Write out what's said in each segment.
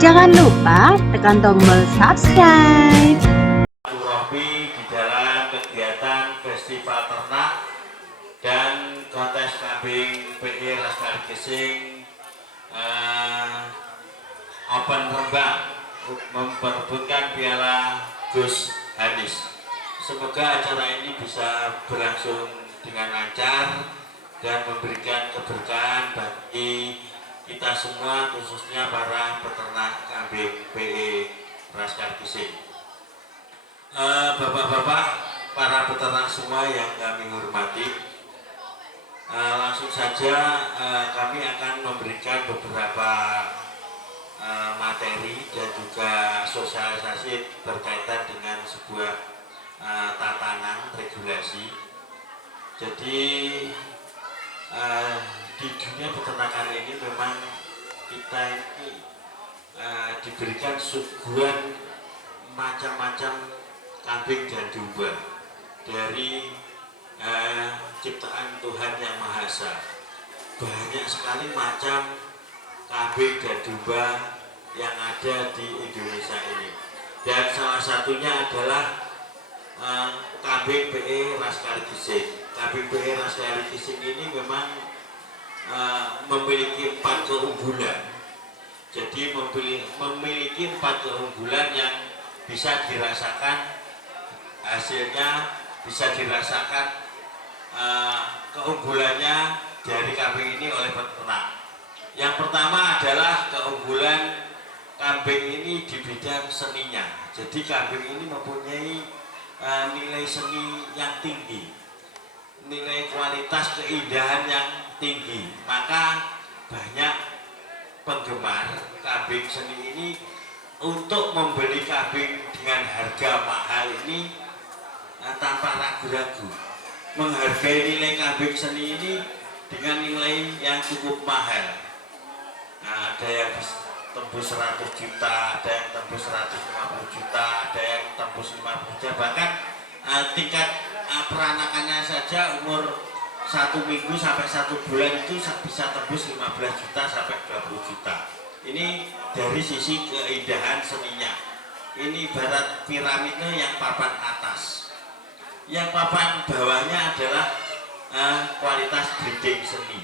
Jangan lupa tekan tombol subscribe. Robi di dalam kegiatan Festival Ternak dan kontes kambing PE Laskar Gesing Open Rembang memperebutkan piala Gus Hanis. Semoga acara ini bisa berlangsung dengan lancar dan memberikan keberkahan bagi kita semua, khususnya para peternak kambing PE Laskar Gesing. Bapak-bapak, para peternak semua yang kami hormati, langsung saja kami akan memberikan beberapa materi dan juga sosialisasi berkaitan dengan sebuah tatanan regulasi. Jadi di dunia peternakan ini memang kita ini diberikan suguhan macam-macam kambing dan domba dari ciptaan Tuhan Yang Maha Esa. Banyak sekali macam kambing dan domba yang ada di Indonesia ini, dan salah satunya adalah kambing PE Laskar Gesing. Kambing PE Laskar Gesing ini memang memiliki 4 keunggulan. Jadi memiliki 4 keunggulan yang bisa dirasakan hasilnya, bisa dirasakan keunggulannya dari kambing ini oleh peternak. Yang pertama adalah keunggulan kambing ini di bidang seninya. Jadi kambing ini mempunyai nilai seni yang tinggi, nilai kualitas keindahan yang tinggi. Maka banyak penggemar kambing seni ini untuk membeli kambing dengan harga mahal ini tanpa ragu-ragu, menghargai nilai kambing seni ini dengan nilai yang cukup mahal. Ada yang tembus 100 juta, ada yang tembus 150 juta, ada yang tembus 50 juta, bahkan tingkat peranakannya saja umur 1 minggu sampai 1 bulan itu bisa tembus 15 juta sampai 20 juta. Ini dari sisi keindahan seninya. Ini ibarat piramide yang papan atas. Yang papan bawahnya adalah kualitas breeding seni.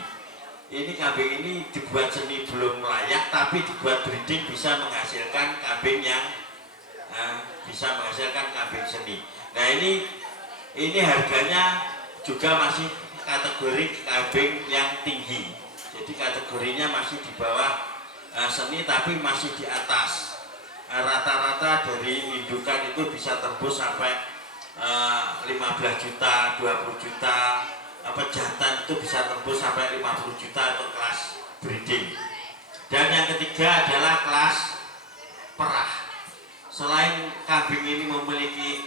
Ini kambing ini dibuat seni belum layak, tapi dibuat breeding bisa menghasilkan kambing yang bisa menghasilkan kambing seni. Nah ini harganya juga masih kategori kambing yang tinggi. Jadi kategorinya masih di bawah seni tapi masih di atas. Rata-rata dari indukan itu bisa tembus sampai 15 juta, 20 juta. Jantan itu bisa tembus sampai 50 juta untuk kelas breeding. Dan yang ketiga adalah kelas perah. Selain kambing ini memiliki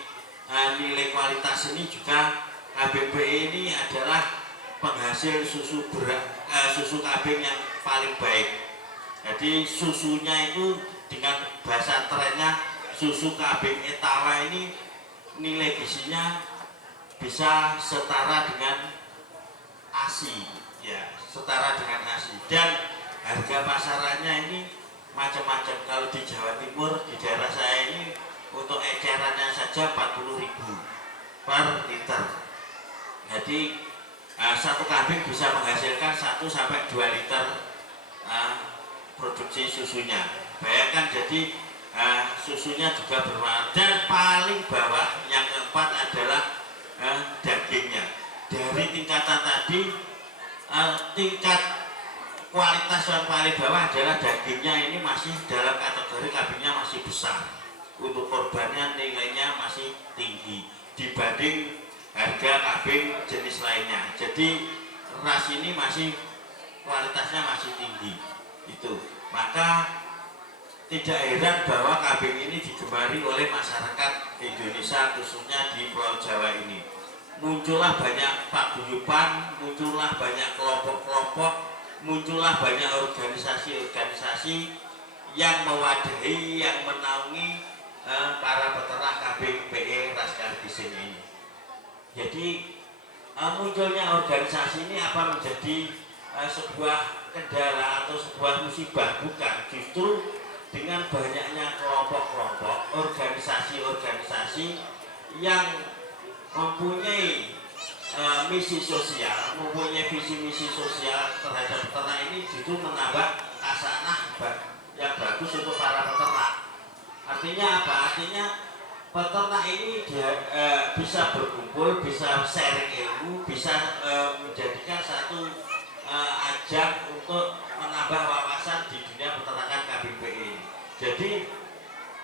nilai kualitas seni, juga kambing PE ini adalah penghasil susu kambing yang paling baik. Jadi susunya itu dengan bahasa trennya susu kambing etawa ini nilai gizinya bisa setara dengan ASI, ya, setara dengan ASI. Dan harga pasarannya ini macam-macam. Kalau di Jawa Timur, di daerah saya ini, untuk ecerannya saja 40.000 per liter. Jadi satu kambing bisa menghasilkan 1 sampai 2 liter produksi susunya. Bayangkan, jadi susunya juga berwarna. Dan paling bawah yang keempat adalah dagingnya. Dari tingkatan tadi, tingkat kualitas yang paling bawah adalah dagingnya. Ini masih dalam kategori kambingnya masih besar. Untuk korbannya nilainya masih tinggi dibanding harga kambing jenis lainnya. Jadi ras ini masih kualitasnya masih tinggi. Itu maka tidak heran bahwa kambing ini digemari oleh masyarakat Indonesia, khususnya di Pulau Jawa ini. Muncullah banyak paguyuban, muncullah banyak kelompok-kelompok, muncullah banyak organisasi-organisasi yang mewadahi, yang menaungi para peternak kambing PE Laskar Gesing ini. Jadi munculnya organisasi ini apa menjadi sebuah kendala atau sebuah musibah? Bukan, justru dengan dengan banyaknya kelompok-kelompok, organisasi-organisasi yang mempunyai misi sosial, mempunyai visi misi sosial terhadap peternak ini justru menambah kasanah yang bagus untuk para peternak. Artinya apa? Artinya peternak ini dia bisa berkumpul, bisa sharing ilmu, bisa menjadikan satu ajang untuk menambah wawasan di dunia peternakan kambing PE. Jadi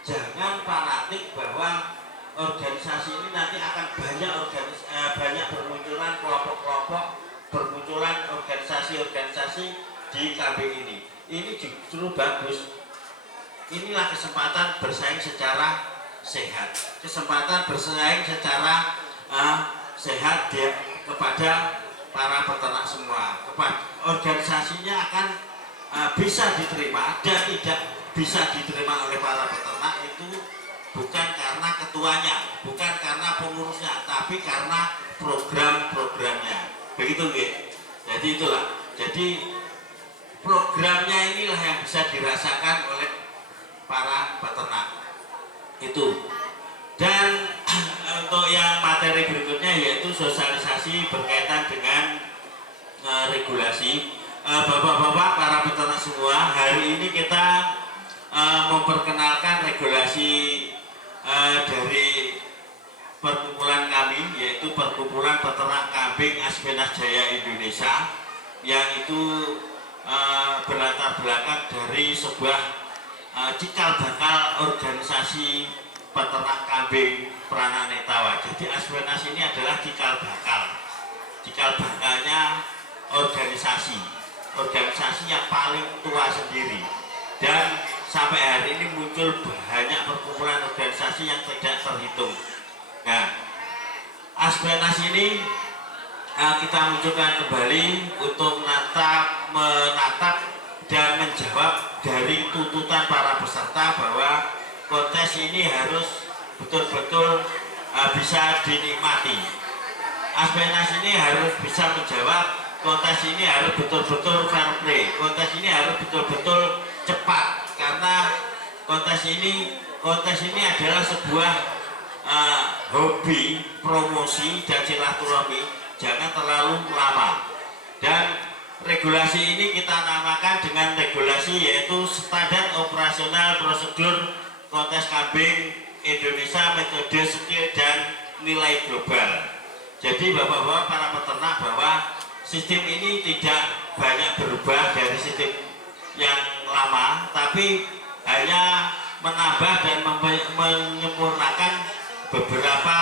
jangan fanatik bahwa organisasi ini nanti akan banyak bermunculan kelompok-kelompok, bermunculan organisasi-organisasi di kambing ini. Ini justru bagus. Inilah kesempatan bersaing secara sehat, kesempatan bersaing secara sehat kepada para peternak semua. Organisasinya akan bisa diterima dan tidak bisa diterima oleh para peternak itu bukan karena ketuanya, bukan karena pengurusnya, tapi karena program-programnya. Begitu, gitu. Jadi itulah. Jadi programnya inilah yang bisa dirasakan oleh para peternak itu. Dan untuk yang materi berikutnya yaitu sosialisasi berkaitan dengan regulasi. Bapak-bapak, para peternak semua, hari ini kita memperkenalkan regulasi dari perkumpulan kami, yaitu Perkumpulan Peternak Kambing Aspenas Jaya Indonesia, yang itu berlatar belakang dari sebuah cikal bakal organisasi peternak kambing Prananetawa. Jadi Aspenas ini adalah cikal bakalnya organisasi yang paling tua sendiri, dan sampai hari ini muncul banyak perkumpulan organisasi yang tidak terhitung. Nah, Aspenas ini kita munculkan kembali untuk menatap dan menjawab dari tuntutan para peserta bahwa kontes ini harus betul-betul bisa dinikmati. Aspenas ini harus bisa menjawab, kontes ini harus betul-betul fair play, kontes ini harus betul-betul cepat, karena kontes ini adalah sebuah hobi, promosi dan silaturahmi, jangan terlalu lama. Dan regulasi ini kita namakan dengan regulasi yaitu Standar Operasional Prosedur Kontes Kambing Indonesia Metode Skill dan Nilai Global. Jadi bapak-bapak para peternak, bahwa sistem ini tidak banyak berubah dari sistem yang lama, tapi hanya menambah dan menyempurnakan beberapa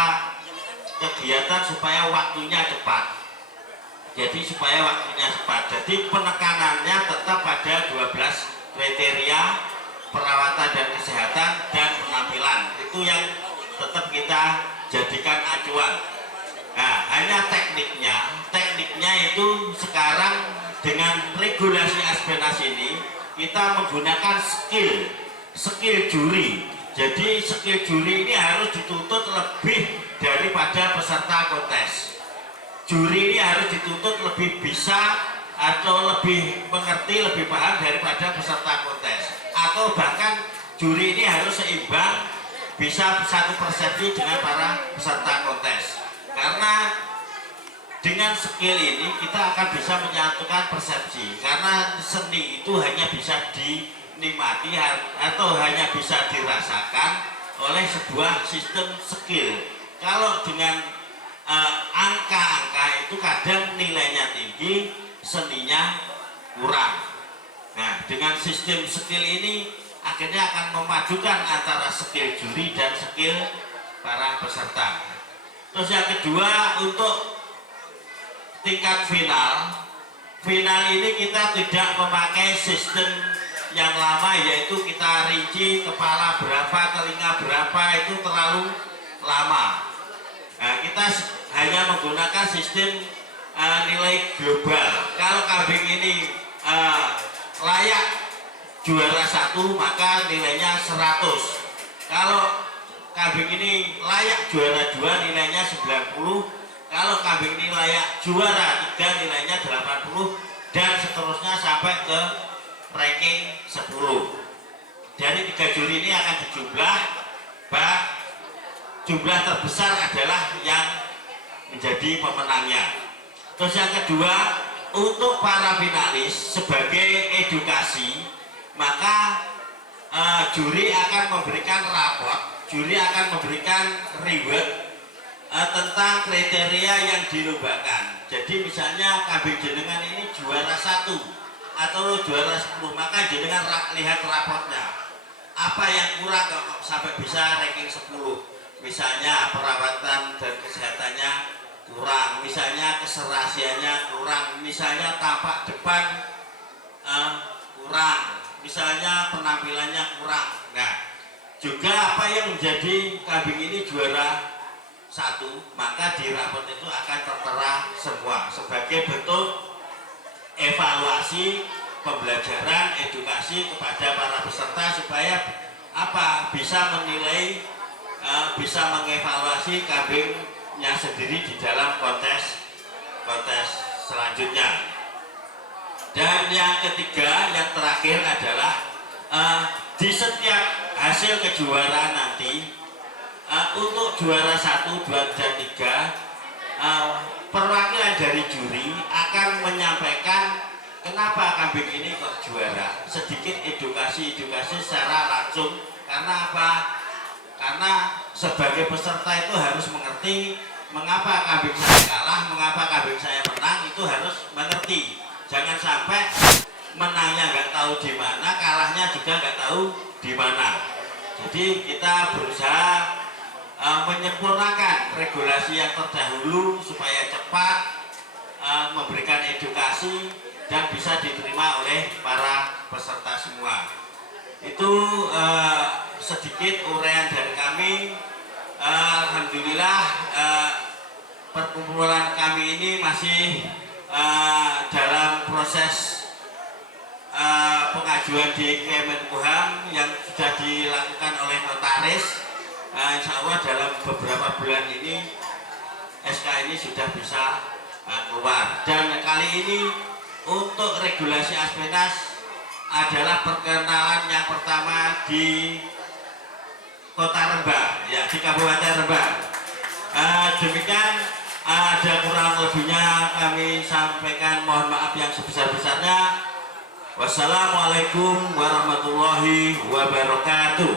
kegiatan supaya waktunya cepat. Jadi penekanannya tetap pada 12 kriteria perawatan dan kesehatan dan penampilan. Itu yang tetap kita jadikan acuan. Nah, hanya tekniknya itu sekarang dengan regulasi Aspenas ini kita menggunakan skill juri. Jadi skill juri ini harus dituntut lebih daripada peserta kontes. Juri ini harus dituntut lebih bisa atau lebih mengerti, lebih paham daripada peserta kontes, atau bahkan juri ini harus seimbang, bisa satu persepsi dengan para peserta kontes. Karena dengan skill ini kita akan bisa menyatukan persepsi, karena seni itu hanya bisa dinikmati atau hanya bisa dirasakan oleh sebuah sistem skill. Kalau dengan angka-angka itu kadang nilainya tinggi, seninya kurang. Nah, dengan sistem skill ini akhirnya akan memadukan antara skill juri dan skill para peserta. Terus yang kedua, untuk tingkat final ini kita tidak memakai sistem yang lama, yaitu kita rinci kepala berapa, telinga berapa, itu terlalu lama. Nah, kita hanya menggunakan sistem nilai global. Kalau kambing ini layak juara 1, maka nilainya 100. Kalau kambing ini layak juara 2, nilainya 90. Kalau kambing ini layak juara 3, nilainya 80, dan seterusnya sampai ke ranking 10. Jadi 3 juri ini akan dijumlah, jumlah terbesar adalah yang menjadi pemenangnya. Terus yang kedua, untuk para finalis sebagai edukasi, maka juri akan memberikan raport, juri akan memberikan reward tentang kriteria yang dilombakan. Jadi misalnya kambing jenengan ini juara 1 atau juara 10, maka jenengan lihat raportnya. Apa yang kurang kok sampai bisa ranking 10? Misalnya perawatan dan kesehatannya kurang, misalnya keserasiannya kurang, misalnya tampak depan kurang, misalnya penampilannya kurang. Nah, juga apa yang menjadi kambing ini juara 1, maka di raport itu akan tertera semua sebagai bentuk evaluasi, pembelajaran, edukasi kepada para peserta supaya apa bisa menilai, bisa mengevaluasi kambingnya sendiri di dalam kontes selanjutnya. Dan yang ketiga, yang terakhir adalah di setiap hasil kejuaraan nanti, untuk juara 1, 2, dan 3, perwakilan dari juri akan menyampaikan kenapa kambing ini kok juara, sedikit edukasi secara langsung. Karena apa? Karena sebagai peserta itu harus mengerti mengapa kambing saya kalah, mengapa kambing saya menang, itu harus mengerti. Jangan sampai menangnya nggak tahu di mana, kalahnya juga nggak tahu di mana. Jadi kita berusaha menyempurnakan regulasi yang terdahulu supaya cepat memberikan edukasi dan bisa diterima oleh para peserta semua. Itu sedikit uraian dari kami. Alhamdulillah perkumpulan kami ini masih dalam proses pengajuan di Kemenkumham yang sudah dilakukan oleh notaris. Insya Allah dalam beberapa bulan ini SK ini sudah bisa keluar. Dan kali ini untuk regulasi Aspenas adalah perkenalan yang pertama di Kota Rembang, ya, di Kabupaten Rembang. Demikian, ada kurang lebihnya kami sampaikan, mohon maaf yang sebesar-besarnya. Wassalamualaikum warahmatullahi wabarakatuh.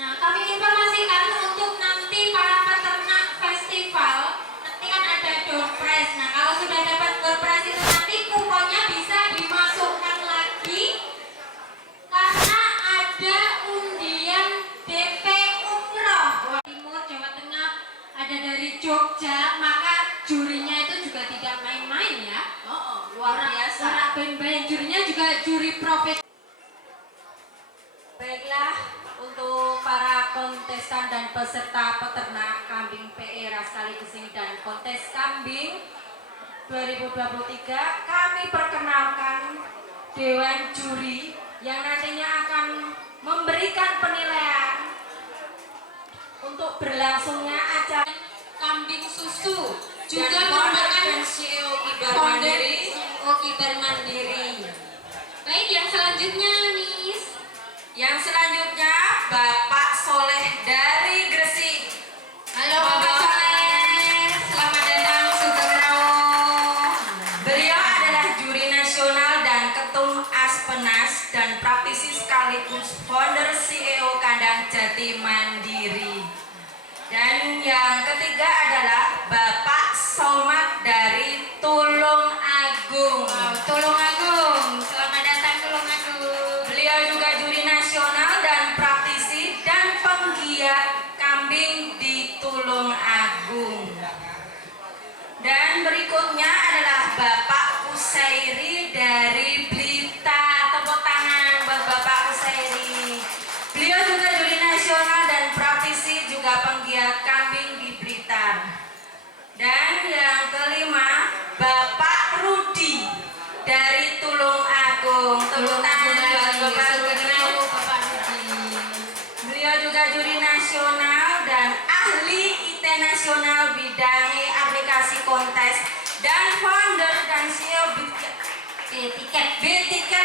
Nah, kami informasikan untuk nanti para peternak festival, nanti kan ada door prize. Nah, kalau sudah dapat door prize itu nanti kuponnya bisa dimasukkan lagi karena ada undian DP Umroh. Timur, Jawa Tengah, ada dari Jogja, maka jurinya itu juga tidak main-main ya. Luar biasa. Orang band-band, jurinya juga juri profesional. Baiklah, untuk para kontestan dan peserta peternak kambing PE Raskali Gesing dan kontes kambing 2023, kami perkenalkan Dewan Juri yang nantinya akan memberikan penilaian untuk berlangsungnya acara kambing susu juga merupakan CEO Kibar Mandiri. Baik, yang selanjutnya Nis. Yang selanjutnya Bapak Soleh dari Gresik. Halo Bapak Soleh, selamat datang Sugeng Rawuh. Beliau adalah juri nasional dan ketum Aspenas dan praktisi sekaligus founder CEO Kandang Jati Mandiri. Dan yang ketiga adalah Bapak Somad dari Tulung Agung. Tulung Agung, selamat datang Tulung Agung. Beliau juga juri nasional dan praktisi dan penggiat kambing di Tulung Agung. Dan berikutnya adalah Bapak Usairi dari Blitar. Tepuk tangan buat Bapak Usairi. Beliau juga juri nasional dan praktisi juga penggiat kambing di Blitar. Dan yang kelima Bapak Rudi dari Tulung Agung. Tepuk tangan buat Bapak Rudi. Beliau juga juri nasional dan ahli IT nasional bidang aplikasi kontes dan founder dan CEO B-Ticket